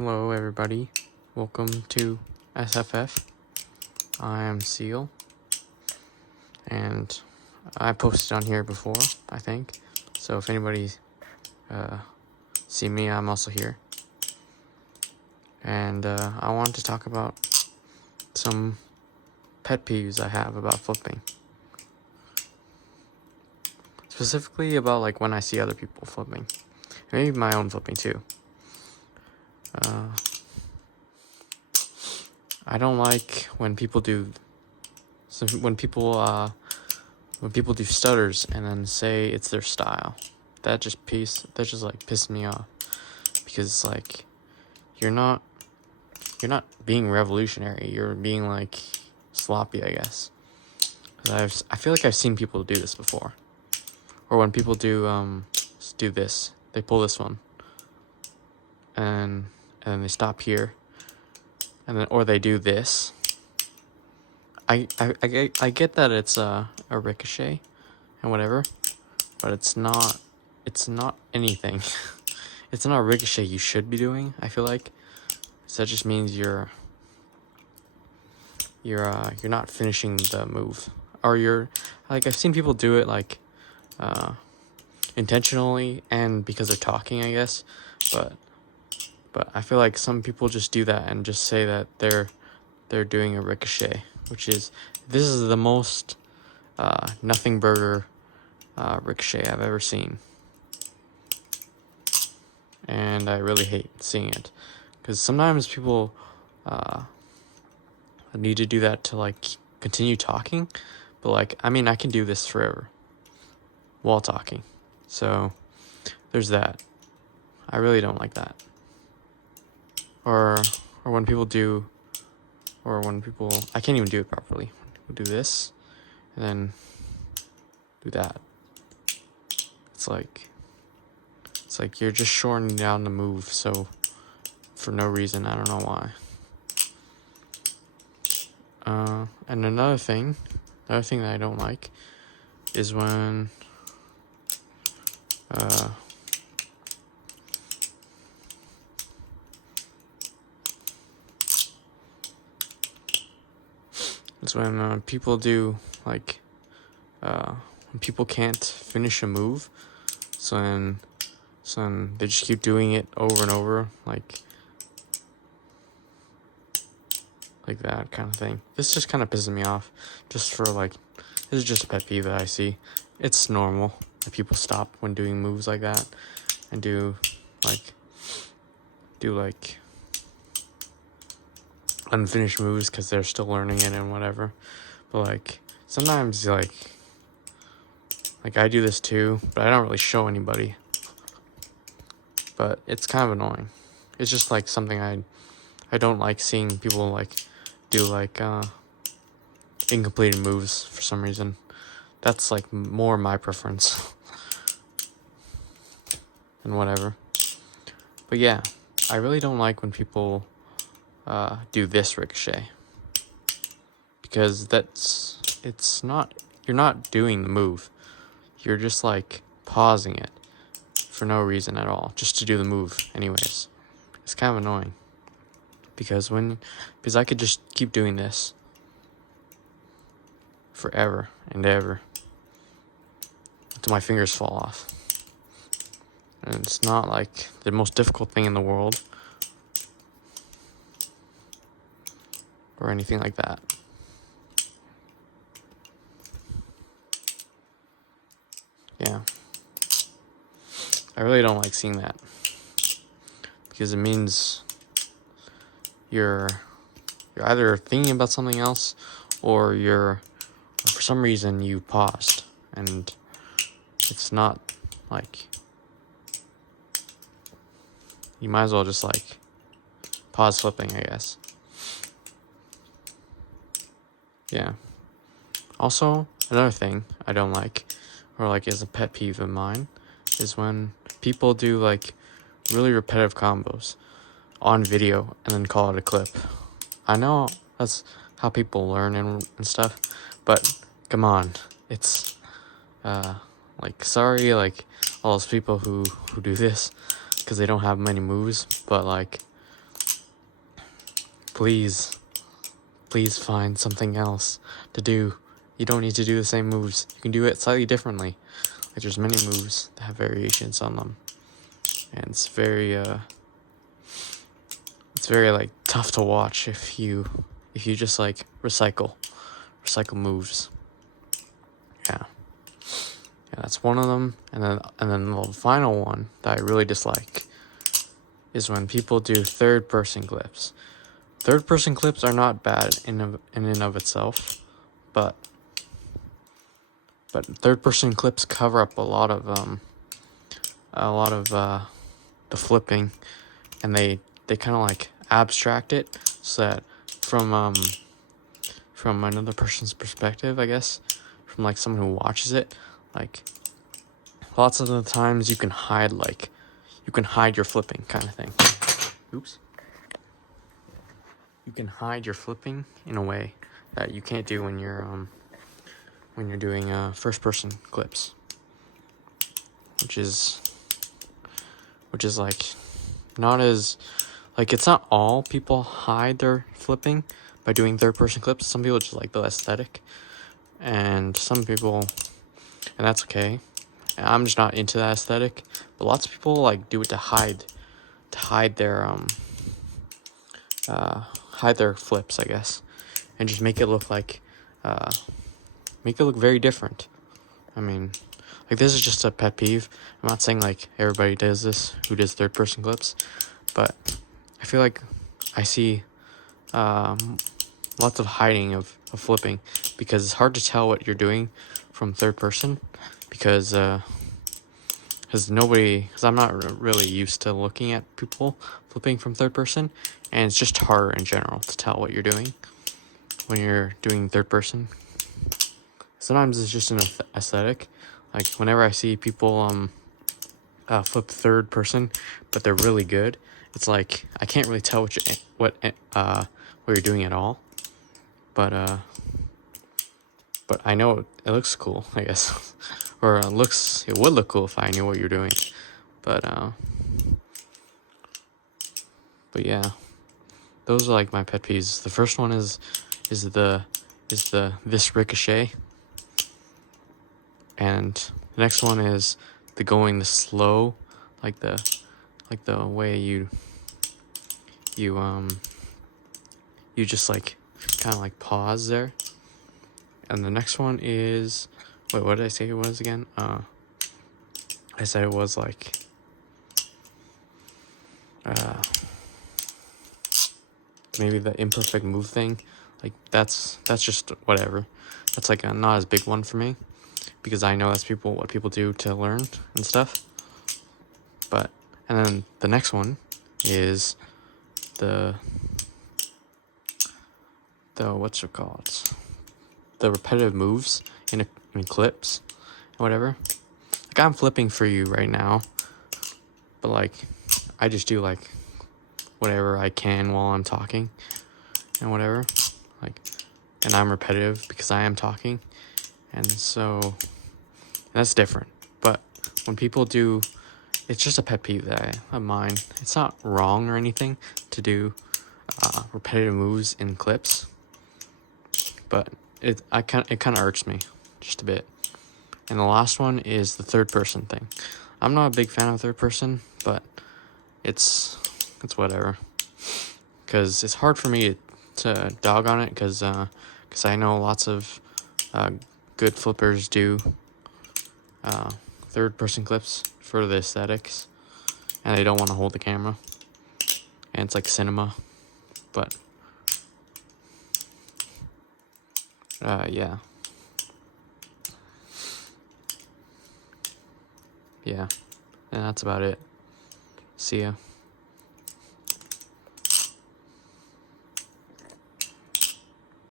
Hello everybody, welcome to SFF. I am Seal, and I posted on here before, I think, so if anybody see me, I'm also here. And I want to talk about some pet peeves I have about flipping. Specifically about like when I see other people flipping, maybe my own flipping too. I don't like when people do when people do stutters and then say it's their style. That just pisses me off, because it's like you're not being revolutionary, you're being like sloppy, I guess. I feel like I've seen people do this before. Or when people do this, they pull this one and then they stop here, and then or they do this. I get that it's a ricochet and whatever, but it's not anything. It's not a ricochet you should be doing, I feel like. So that just means you're not finishing the move, or you're like, I've seen people do it like intentionally and because they're talking, I guess, but I feel like some people just do that and just say that they're doing a ricochet, which is, this is the most nothing burger ricochet I've ever seen, and I really hate seeing it, because sometimes people need to do that to like continue talking, but like, I mean, I can do this forever while talking, so there's that. I really don't like that. Or when people do, I can't even do it properly. We'll do this and then do that. It's like you're just shortening down the move, so for no reason, I don't know why. And another thing that I don't like is when people do like when people can't finish a move, so then they just keep doing it over and over, like that kind of thing. This just kind of pisses me off, just for like, this is just a pet peeve that I see. It's normal that people stop when doing moves like that and do unfinished moves because they're still learning it and whatever. But like, sometimes like I do this too, but I don't really show anybody. But it's kind of annoying. It's just like something I don't like seeing people like do, like incompleted moves for some reason. That's like more my preference and whatever. But yeah, I really don't like when people do this ricochet, because you're not doing the move. You're just like pausing it for no reason at all, just to do the move anyways. It's kind of annoying, because I could just keep doing this forever and ever until my fingers fall off. And it's not like the most difficult thing in the world or anything like that. Yeah, I really don't like seeing that, because it means you're either thinking about something else, or for some reason you paused, and it's not like, you might as well just like pause flipping, I guess. Yeah. Also, another thing I don't like, or like is a pet peeve of mine, is when people do like really repetitive combos on video and then call it a clip. I know that's how people learn and stuff, but come on, it's like, sorry, like all those people who do this because they don't have many moves, but like, please find something else to do. You don't need to do the same moves. You can do it slightly differently. Like there's many moves that have variations on them, and it's very like tough to watch if you just like recycle moves. Yeah, that's one of them. And then the final one that I really dislike is when people do third person clips. Third person clips are not bad in and of itself, but third person clips cover up a lot of the flipping, and they kind of like abstract it so that from another person's perspective, I guess, from like someone who watches it, like lots of the times you can hide your flipping kind of thing. Oops. You can hide your flipping in a way that you can't do when you're doing first person clips, which is like not as like, it's not all people hide their flipping by doing third person clips. Some people just like the aesthetic, and some people, and that's okay. I'm just not into that aesthetic, but lots of people like do it to hide their flips, I guess, and just make it look like very different. I mean, like, this is just a pet peeve. I'm not saying like everybody does this who does third person clips, but I feel like I see lots of hiding of flipping, because it's hard to tell what you're doing from third person, because I'm not really used to looking at people flipping from third person, and it's just harder in general to tell what you're doing when you're doing third person. Sometimes it's just an aesthetic. Like whenever I see people flip third person, but they're really good, it's like I can't really tell what you're doing at all. But I know it looks cool, I guess, or it would look cool if I knew what you're doing. But yeah, those are like my pet peeves. The first one is this ricochet, and the next one is the going the slow, like the way you just like kind of like pause there. And the next one is, wait, what did I say it was again? I said it was like maybe the imperfect move thing. Like that's just whatever. That's like a not as big one for me, because I know that's what people do to learn and stuff. But, and then the next one is the what's it called? The repetitive moves in clips and whatever. Like, I'm flipping for you right now, but like I just do like whatever I can while I'm talking and whatever. Like, and I'm repetitive because I am talking, and so that's different. But when people do, it's just a pet peeve of mine. It's not wrong or anything to do repetitive moves in clips, but it kind of irks me just a bit. And the last one is the third person thing. I'm not a big fan of third person, but it's whatever, because it's hard for me to dog on it, because I know lots of good flippers do third person clips for the aesthetics, and they don't want to hold the camera, and it's like cinema. But yeah, and that's about it. See ya.